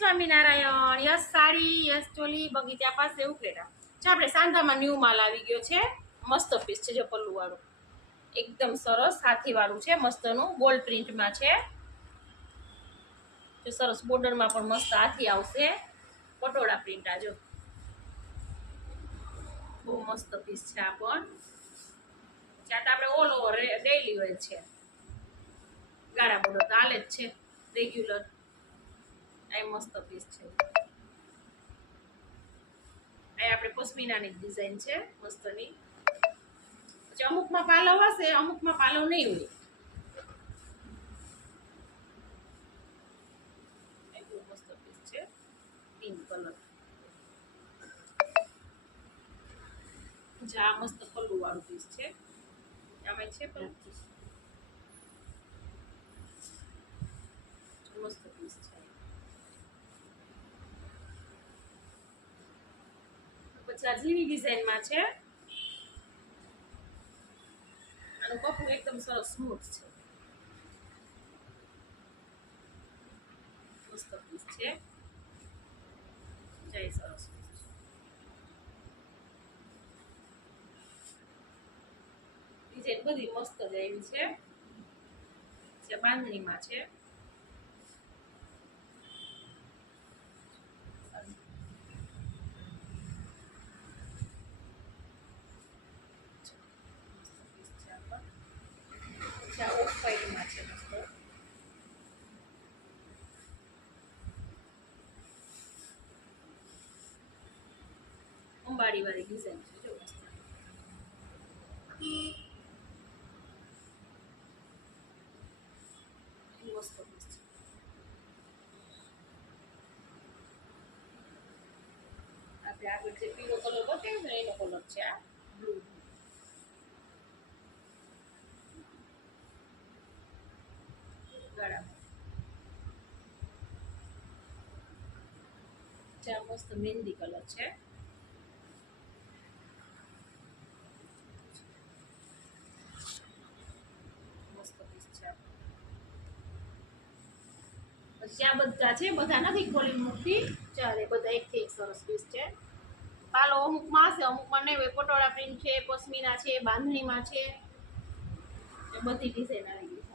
Swaminarayan. Yes sari, yes choli, બગીચા પાસે ઉકેડા. આપણે સાંધામાં ન્યૂ માલ આવી ગયો છે. મસ્ત પીસ છે, જો પલ્લુ વાળું એકદમ સરસ હાથી વાળું છે, મસ્તનું ગોલ્ડ પ્રિન્ટમાં છે. જો સરસ બોર્ડરમાં પણ મસ્ત હાથી આવશે. પટોળા પ્રિન્ટ આ જો બહુ મસ્ત પીસ છે. આ પણ ત્યાં તો આપણે ઓલ ઓવર ડેઈલી વેર છે. ગાળા બોર્ડર તો હાલે જ છે રેગ્યુલર. આ મસ્ત પીસ છે. આ આપણે પશ્મિનાની ડિઝાઇન છે મસ્તની. પછી અમુકમાં પાલવ હશે, અમુકમાં પાલવ નહીં હોય. બહુ મસ્ત પીસ છે, પિંક કલર. જા મસ્ત પલ્લુ વાળું પીસ છે. આમાં છે પણ મસ્ત પીસ છે. પછી આ ઝીણી ડિઝાઇનમાં છે. આનું કપડું એકદમ સરસ સ્મૂથ છે. મસ્ત પીસ છે. જય સરસ પીસ છે. ડિઝાઇન બધી મસ્ત જ આવી છે. બાંધણીમાં છે. અંબાડી વાળી ડિઝાઇન છે, જો મસ્ત. મસ્ત પીસ છે. આપણે આગળ જે પીળો કલર બતાવ્યો ને એનો કલર છે આ બ્લુ. ગળા જ્યાં મસ્ત મહેંદી કલર છે. મસ્ત પીસ છે. પછી આ બધા છે, બધા નથી ખોલી મૂકતી. ચાલે બધા એકથી એક સરસ પીસ છે. પાલો અમુકમાં હશે, અમુકમાં નહીં હોય. પટોળા પ્રિન્ટ છે, પશ્મિના છે, બાંધણીમાં છે. એ બધી ડિઝાઇન આવી ગઈ.